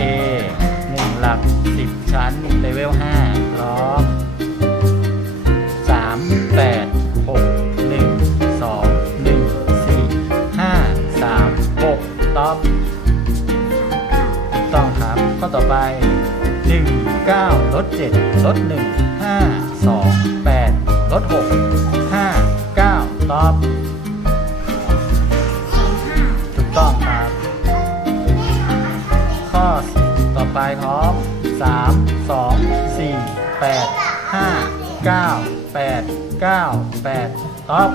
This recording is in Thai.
A 1 หลัก 10 ชั้นเลเวล5พร้อม 3 8 6 1 2 1 4 5 3 6ตอบถูกต้องครับข้อต่อไป 1 9ลด7ลด1 5 2 8ลด6 5 9ตอบถูกต้องครับ ไปพร้อม 3 2 4 8 5 9 8 9 8ตอบ